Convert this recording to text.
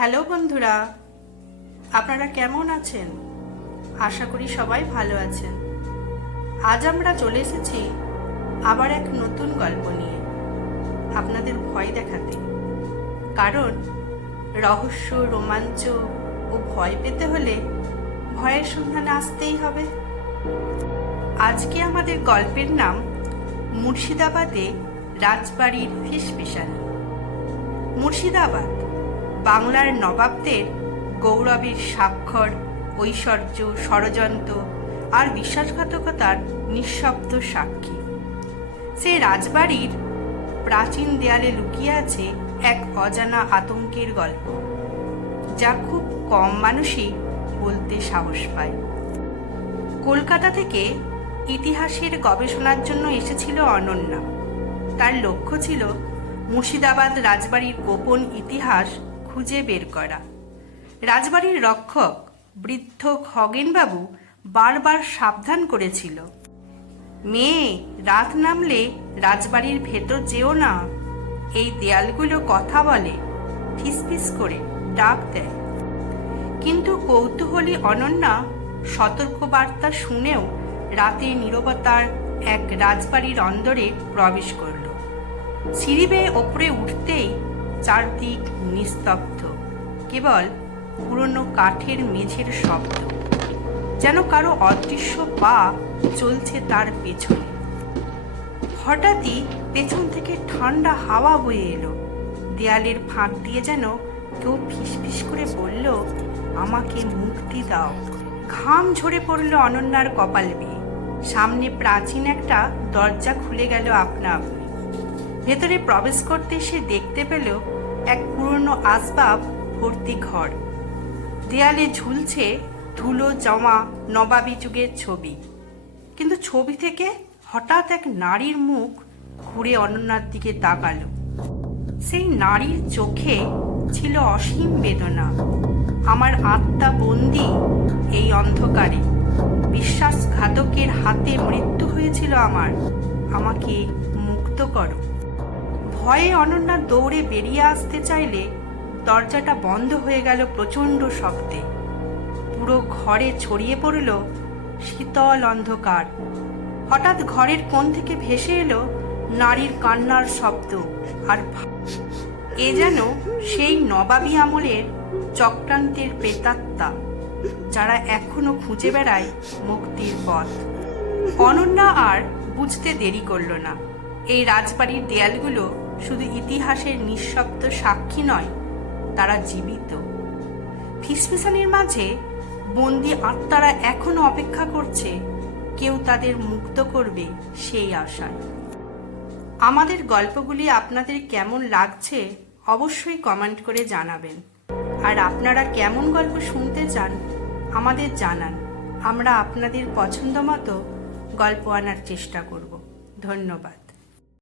Hello বন্ধুরা, আপনারা কেমন আছেন? আশা করি সবাই ভালো আছেন। আজ আমরা চলে এসেছি আবার এক নতুন গল্প নিয়ে, আপনাদের ভয় দেখাতে। কারণ রহস্য, রোমাঞ্চ ও ভয় পেতে হলে ভয়ের সন্ধানে আসতেই হবে। আজকে আমাদের গল্পের নাম মুর্শিদাবাদে রাজবাড়ির ফিসফিসানি মুর্শিদাবাদ বাংলার নবাবদের গৌরবের স্বাক্ষর, ঐশ্বর্য, ষড়যন্ত্র আর বিশ্বাসঘাতকতার নিঃশব্দ সাক্ষী। সে রাজবাড়ির প্রাচীন দেয়ালে লুকিয়ে আছে এক অজানা আতঙ্কের গল্প, যা খুব কম মানুষই বলতে সাহস পায়। কলকাতা থেকে ইতিহাসের গবেষণার জন্য এসেছিল অনন্যা। তার লক্ষ্য ছিল মুর্শিদাবাদ রাজবাড়ির গোপন ইতিহাস খুঁজে বের করা। রাজবাড়ির রক্ষক বৃদ্ধ খগেনবাবু বারবার সাবধান করেছিল। মেয়ে, রাত নামলে রাজবাড়ির ভেতর যেও না। এই দেয়ালগুলো কথা বলে, ফিসফিস করে ডাক দেয়। কিন্তু কৌতূহলী অনন্যা সতর্কবার্তা শুনেও রাতের নীরবতার এক রাজবাড়ির অন্দরে প্রবেশ করল। সিঁড়ি বেয়ে ওপরে উঠতেই চারদিক নিস্তব্ধ, কেবল পুরনো কাঠের মেঝের শব্দ, যেন কারও অদৃশ্য পা চলছে তার পেছনে। হঠাৎই পেছন থেকে ঠান্ডা হাওয়া বয়ে এলো। দেয়ালের ফাঁক দিয়ে যেন কেউ ফিসফিস করে বলল, আমাকে মুক্তি দাও। ঘাম ঝরে পড়ল অনন্যার কপাল বেয়ে। সামনে প্রাচীন একটা দরজা খুলে গেল আপনা আপনি। ভেতরে প্রবেশ করতে সে দেখতে পেল এক পুরনো আসবাব ভর্তি ঘর। দেয়ালে ঝুলছে ধুলো, জমা, নবাবী যুগের ছবি। কিন্তু ছবি থেকে হঠাৎ এক নারীর মুখ ঘুরে অনন্যার দিকে তাকালো। সেই নারীর চোখে ছিল অসীম বেদনা। আমার আত্মা বন্দি এই অন্ধকারে। বিশ্বাসঘাতকের হাতে মৃত্যু হয়েছিল আমার। আমাকে মুক্ত করো। ভয়ে অনন্যা দৌড়ে বেরিয়ে আসতে চাইলে দরজাটা বন্ধ হয়ে গেল প্রচণ্ড শব্দে। পুরো ঘরে ছড়িয়ে পড়ল শীতল অন্ধকার। হঠাৎ ঘরের কোণ থেকে ভেসে এলো নারীর কান্নার শব্দ আর এ যেন সেই নবাবী আমলের চক্রান্তের প্রেতাত্মা, যারা এখনও খুঁজে বেড়ায় মুক্তির পথ। অনন্যা আর বুঝতে দেরি করল না। এই রাজবাড়ির দেয়ালগুলো শুধু ইতিহাসের নিঃশব্দ সাক্ষী নয়, তারা জীবিত। ফিসফিসানির মাঝে বন্দি আত্মারা এখনও অপেক্ষা করছে, কেউ তাদের মুক্ত করবে সেই আশায়। আমাদের গল্পগুলি আপনাদের কেমন লাগছে অবশ্যই কমেন্ট করে জানাবেন। আর আপনারা কেমন গল্প শুনতে চান আমাদের জানান। আমরা আপনাদের পছন্দ মতো গল্প আনার চেষ্টা করব। ধন্যবাদ।